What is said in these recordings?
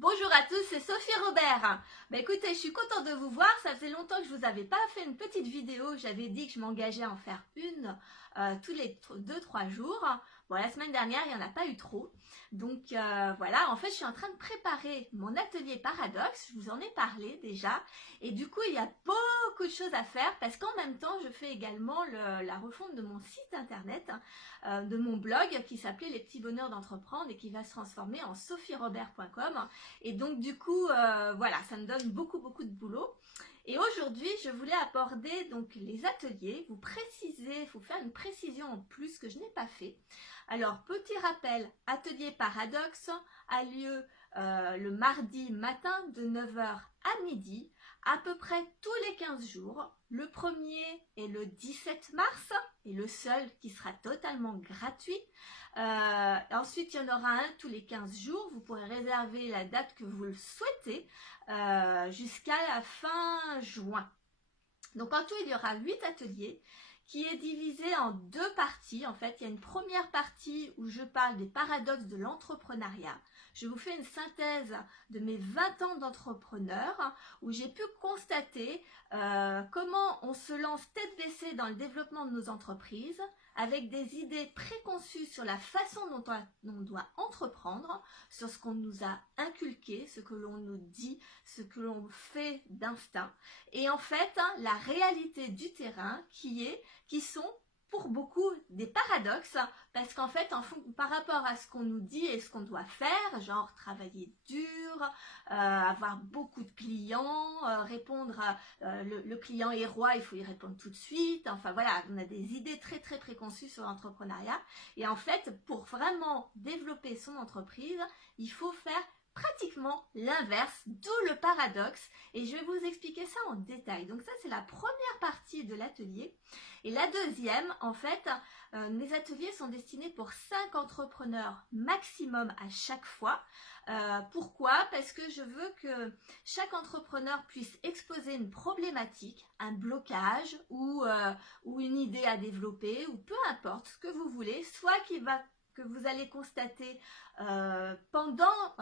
Bonjour à tous, c'est Sophie Robert. Écoutez, je suis contente de vous voir. Ça faisait longtemps que je vous avais pas fait une petite vidéo. J'avais dit que je m'engageais à en faire une tous les 2-3 jours. Bon, la semaine dernière, il n'y en a pas eu trop. Donc voilà, en fait, je suis en train de préparer mon atelier Paradoxe. Je vous en ai parlé déjà. Et du coup, il y a beaucoup de choses à faire parce qu'en même temps, je fais également la refonte de mon site internet, de mon blog qui s'appelait Les petits bonheurs d'entreprendre et qui va se transformer en sophierobert.com. Et donc du coup, voilà, ça me donne beaucoup de boulot. Et aujourd'hui, je voulais aborder donc les ateliers, vous faire une précision en plus que je n'ai pas fait. Alors, petit rappel, atelier Paradoxe a lieu le mardi matin de 9 h à midi, à peu près tous les 15 jours. Le premier est le 17 mars, et le seul qui sera totalement gratuit. Ensuite, il y en aura un tous les 15 jours. Vous pourrez réserver la date que vous le souhaitez jusqu'à la fin juin. Donc en tout, il y aura 8 ateliers qui est divisé en 2 parties. En fait, il y a une première partie où je parle des paradoxes de l'entrepreneuriat. Je vous fais une synthèse de mes 20 ans d'entrepreneur où j'ai pu constater comment on se lance tête baissée dans le développement de nos entreprises avec des idées préconçues sur la façon dont on doit entreprendre, sur ce qu'on nous a inculqué, ce que l'on nous dit, ce que l'on fait d'instinct. Et en fait, la réalité du terrain qui sont pour beaucoup des paradoxes, parce qu'en fait, par rapport à ce qu'on nous dit et ce qu'on doit faire, genre travailler dur, avoir beaucoup de clients, répondre à le client est roi, il faut y répondre tout de suite. Enfin voilà, on a des idées très préconçues sur l'entrepreneuriat. Et en fait, pour vraiment développer son entreprise, il faut faire pratiquement l'inverse, d'où le paradoxe, et je vais vous expliquer ça en détail. Donc ça, c'est la première partie de l'atelier. Et la deuxième, en fait, mes ateliers sont destinés pour 5 entrepreneurs maximum à chaque fois. Pourquoi? Parce que je veux que chaque entrepreneur puisse exposer une problématique, un blocage ou une idée à développer, ou peu importe ce que vous voulez, soit que vous allez constater pendant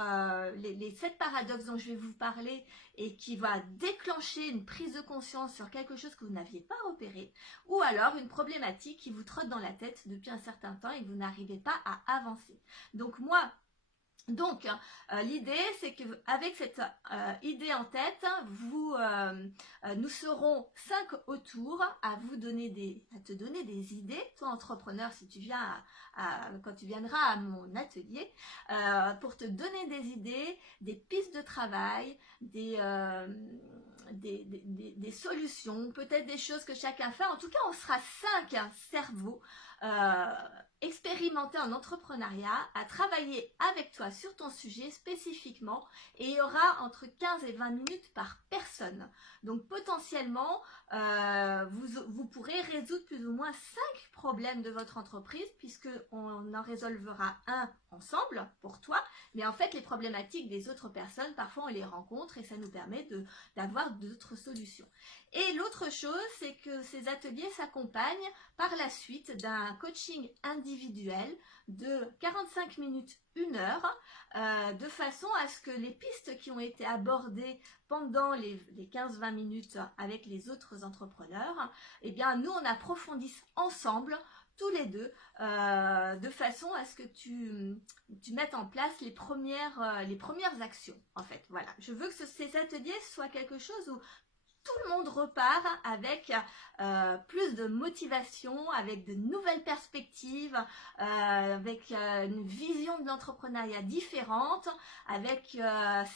les 7 paradoxes dont je vais vous parler et qui va déclencher une prise de conscience sur quelque chose que vous n'aviez pas repéré, ou alors une problématique qui vous trotte dans la tête depuis un certain temps et que vous n'arrivez pas à avancer. Donc, l'idée, c'est qu'avec cette idée en tête, nous serons 5 autour à te donner des idées. Toi, entrepreneur, si tu viens quand tu viendras à mon atelier, pour te donner des idées, des pistes de travail, des solutions, peut-être des choses que chacun fait. En tout cas, on sera 5 cerveaux expérimenter en entrepreneuriat, à travailler avec toi sur ton sujet spécifiquement, et il y aura entre 15 et 20 minutes par personne. Donc potentiellement, vous pourrez résoudre plus ou moins 5 problèmes de votre entreprise, puisqu'on en résolvera un ensemble pour toi, mais en fait les problématiques des autres personnes, parfois on les rencontre et ça nous permet d'avoir d'autres solutions. Et l'autre chose, c'est que ces ateliers s'accompagnent par la suite d'un coaching individuel de 45 minutes, 1 heure, de façon à ce que les pistes qui ont été abordées pendant les 15-20 minutes avec les autres entrepreneurs, eh bien nous on approfondisse ensemble tous les deux, de façon à ce que tu mettes en place les premières actions, en fait. Voilà, je veux que ces ateliers soient quelque chose où tout le monde repart avec plus de motivation, avec de nouvelles perspectives, avec une vision de l'entrepreneuriat différente, avec 5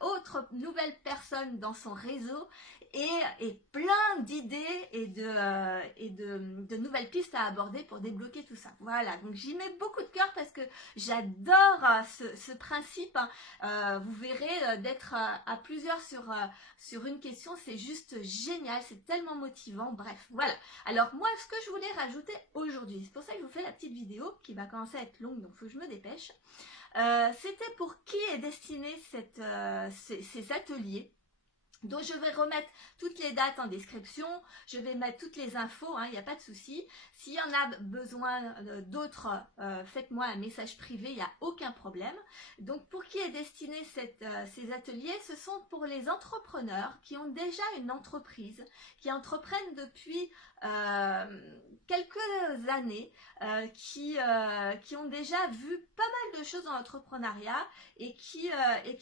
autres nouvelles personnes dans son réseau et plein d'idées et de nouvelles pistes à aborder pour débloquer tout ça. Voilà, donc j'y mets beaucoup de cœur parce que j'adore ce principe. Vous verrez, d'être à plusieurs sur une question, c'est juste génial, c'est tellement motivant. Bref, voilà. Alors moi, ce que je voulais rajouter aujourd'hui, c'est pour ça que je vous fais la petite vidéo qui va commencer à être longue, donc il faut que je me dépêche. C'était pour qui est destiné ces ateliers. Donc je vais remettre toutes les dates en description, je vais mettre toutes les infos, il n'y a pas de souci. S'il y en a besoin d'autres, faites-moi un message privé, il n'y a aucun problème. Donc pour qui est destiné ces ateliers, ce sont pour les entrepreneurs qui ont déjà une entreprise, qui entreprennent depuis quelques années, qui ont déjà vu pas mal de choses dans l'entrepreneuriat et qui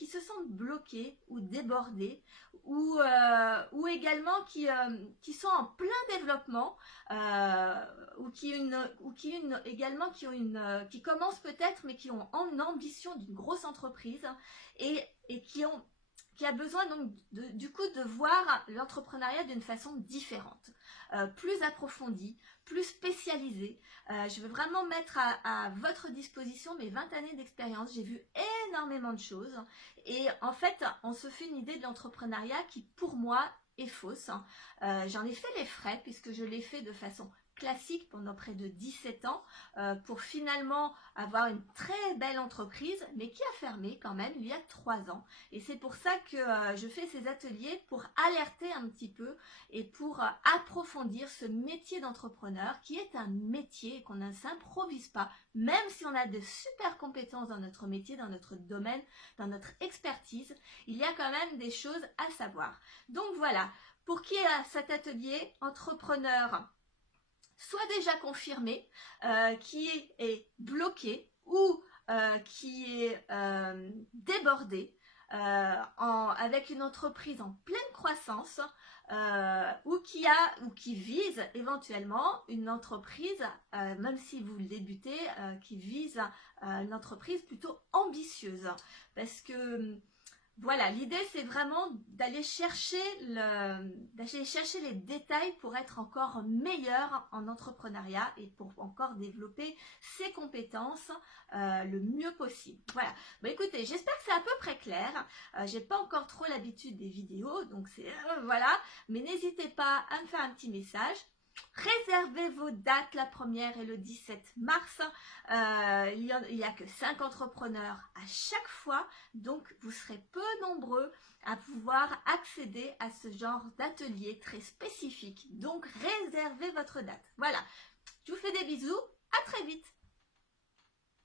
se sentent bloqués ou débordés ou également qui sont en plein développement qui commencent peut-être mais qui ont en ambition d'une grosse entreprise et qui a besoin donc du coup de voir l'entrepreneuriat d'une façon différente, plus approfondie, plus spécialisée. Je veux vraiment mettre à votre disposition mes 20 années d'expérience. J'ai vu énormément de choses et en fait, on se fait une idée de l'entrepreneuriat qui, pour moi, est fausse. J'en ai fait les frais puisque je l'ai fait de façon classique pendant près de 17 ans pour finalement avoir une très belle entreprise mais qui a fermé quand même il y a 3 ans et c'est pour ça que je fais ces ateliers pour alerter un petit peu et pour approfondir ce métier d'entrepreneur qui est un métier et qu'on ne s'improvise pas même si on a de super compétences dans notre métier, dans notre domaine, dans notre expertise, il y a quand même des choses à savoir. Donc voilà, pour qui est cet atelier entrepreneur soit déjà confirmé, qui est bloqué ou qui est débordé avec une entreprise en pleine croissance ou qui vise éventuellement une entreprise, même si vous le débutez, qui vise une entreprise plutôt ambitieuse. Parce que voilà, l'idée c'est vraiment d'aller chercher les détails pour être encore meilleur en entrepreneuriat et pour encore développer ses compétences le mieux possible. Voilà, écoutez, j'espère que c'est à peu près clair. J'ai pas encore trop l'habitude des vidéos, donc c'est voilà, mais n'hésitez pas à me faire un petit message. Réservez vos dates, la première est le 17 mars. Il n'y a que 5 entrepreneurs à chaque fois, donc vous serez peu nombreux à pouvoir accéder à ce genre d'atelier très spécifique. Donc réservez votre date. Voilà, je vous fais des bisous, à très vite.